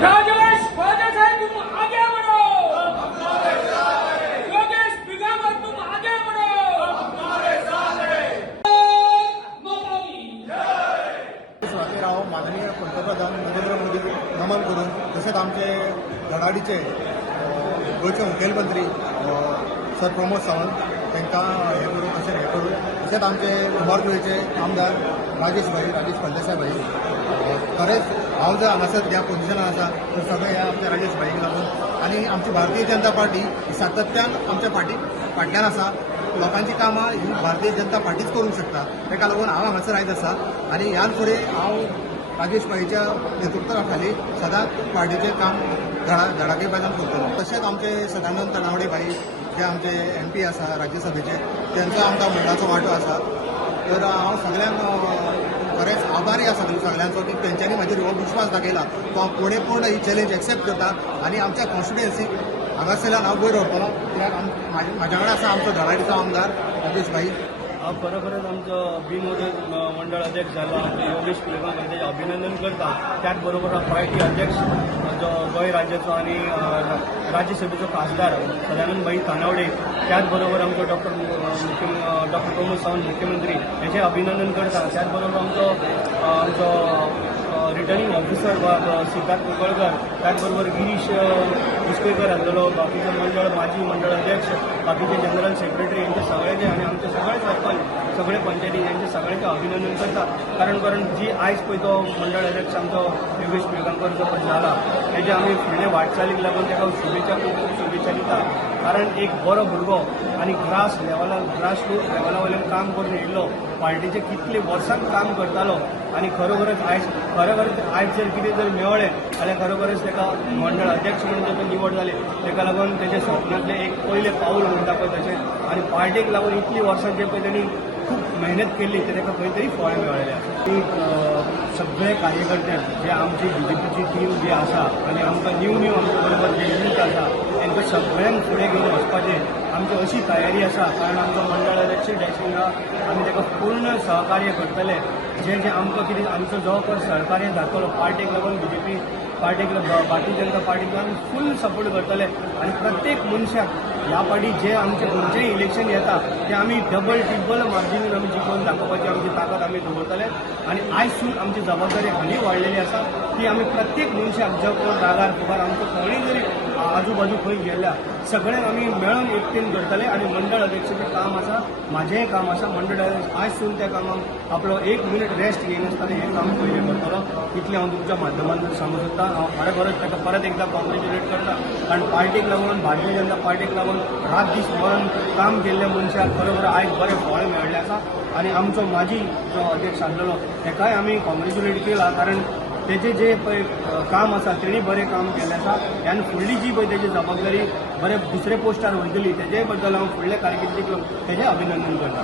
राजेश वाजा साहब तुम आगे बढ़ो। योगेश बिगावत तुम आगे बढ़ो। स्वातीराव माननीय पंतप्रधान नरेंद्र मोदी नमन करून तसेच आमचे धडाडीचे गोयचे मुखेलमंत्री सर प्रमोद सावंत तांकां हे करून तशें हे करून तशेंच आमचे कुमारजुंवेचे आमदार राजेश फळदेसाय भाई खरेंच हांव जर हांगासर ह्या पोझिशनार आसा तर सगळें ह्या आमच्या राजेश भाईक लागून आनी आमची भारतीय जनता पार्टी सातत्यान आमच्या फाटल्यान आसा. लोकांची कामां ही भारतीय जनता पार्टीच करूंक शकता. ताका लागून हांव हांगासर आयज आसा आनी ह्यान फुडें हांव राजेश भाईच्या नेतृत्वा खाली सदांच पार्टीचें काम धडाकेबाजान करतलो. तशेंच आमचे सदानंद तणावडे भाई जे आमचे MP आसा राज्यसभेचे त्यांचो आमकां मंडळाचो वांटो आसा. तर हांव सगळ्यांक खरेंच आभारी आसा सगळ्यांचो की तेंच्यांनी म्हाजेर हो विश्वास दाखयला. तो हांव पूर्ण ही चॅलेंज एक्सेप्ट करता आनी आमच्या कॉन्स्टिट्युएन्सीक हांगासरल्यान हांव वयर व्हरतलो. कित्याक म्हाज्या वांगडा आसा आमचो धडाडीचो आमदार राजेश भाई. हांव खरोखरच आमचो बिनवदत मंडळ अध्यक्ष जालो आमचे योगेश पिळगांवकर तेजें अभिनंदन करता. त्याच बरोबर पार्टी अध्यक्ष जो गोंय राज्याचो आनी राज्यसभेचो खासदार सदानंद भाई तानावडे, त्याच बरोबर आमचो डॉक्टर प्रमोद सावंत मुख्यमंत्री हेचें अभिनंदन करता. त्याच बरोबर आमचो रिटर्निंग ऑफिसर सिद्धार्थ कुंकळकर, त्याच बरोबर गिरीश कुसकेकर आसलेलो, बाकीचे मंडळ माजी मंडळ अध्यक्ष, बाकीचे जनरल सेक्रेटरी यांचे सगळ्यांचे आनी आमचे सगळे सरपंच सगळे पंचायती यांचे सगळ्यांचे अभिनंदन करता. कारण जी आयज पळय तो मंडळ अध्यक्ष आमचो योगेश पिळगांवकर जो जाला तेजे आमी फुडले वाटचालीक लागून ताका शुभेच्छा खूब शुभेच्छा दिता. कारण एक बरो भुरगो आनी ग्रास लेवला वयल्यान काम करून येयल्लो, पार्टीचे कितले वर्सां काम करतालो आनी खरोखरच आयज जर कितें जर मेळ्ळें जाल्यार खरोखरच ताका मंडळ अध्यक्ष म्हणून जर निवड जाली ताका लागून तेजे स्वप्नांतलें एक पयलें पाऊल म्हणटा पळय तशें. आनी पार्टीक लागून इतली वर्सां जे पळय तेणी खूब मेहनत केल्ली ते ताका खंय तरी फळ मेळ्ळें आसा. सगळे कार्यकर्त्यांक जे आमची BJPची टीम जी आसा आनी आमकां न्यू आमच्या बरोबर जे यूथ आसा तांकां सगळ्यांक फुडें घेवन वचपाचें आमची अशी तयारी आसा. कारण आमचो मंडळ अध्यक्ष डॅशिंगा आमी ताका पूर्ण सहकार्य करतले. जे आमकां कितें आमचो जो पण सहकार्य दाखयलो पार्टीक लागून BJP पार्टीक भारतीय जनता पार्टीक लागून फूल सपोर्ट करतले. आनी प्रत्येक मनशाक ह्या पार्टी जे आमचे खंयचेंय इलेक्शन येता ते आमी डबल टिब्बल मार्जिनीन आमी जिखोवन दाखोवपाची आमची ताकद आमी दवरतले. आनी आयजसून आमची जबाबदारी हाली वाडलेली आसा की आमी प्रत्येक मनशाक जो कोण रागार फुगार आमचो कोणीय जरी आजूबाजू खंय गेल्या सगळ्यांक आमी मेळून एकटेन करतले. आनी मंडळ अध्यक्षाचें काम आसा, म्हाजेंय काम आसा. मंडळ अध्यक्ष आयजसून त्या कामाक आपलो 1 मिनीट रेस्ट घेयनासतना हें काम पयलें करतलो. इतलें हांव तुमच्या माध्यमांतून सांगूं सोदता. हांव खरेखरच ताका परत एकदां कॉंग्रेच्युलेट करता. कारण पार्टीक लागून भारतीय जनता पार्टीक लागून रात दीस मरण काम केल्ल्या मनशाक खरोखर आयज बरें फळ मेळ्ळें आसा. आनी आमचो माजी जो अध्यक्ष आसलेलो ताकाय आमी कॉंग्रेच्युलेट केला. कारण तेजें जे पळय काम आसा तेणी बरें काम केलें आसा. आनी फुडली जी पळय तेजी जबाबदारी बरें दुसरे पोस्टार वयतली तेजे बद्दल हांव फुडल्या कारकिर्दीक तेजें अभिनंदन करता.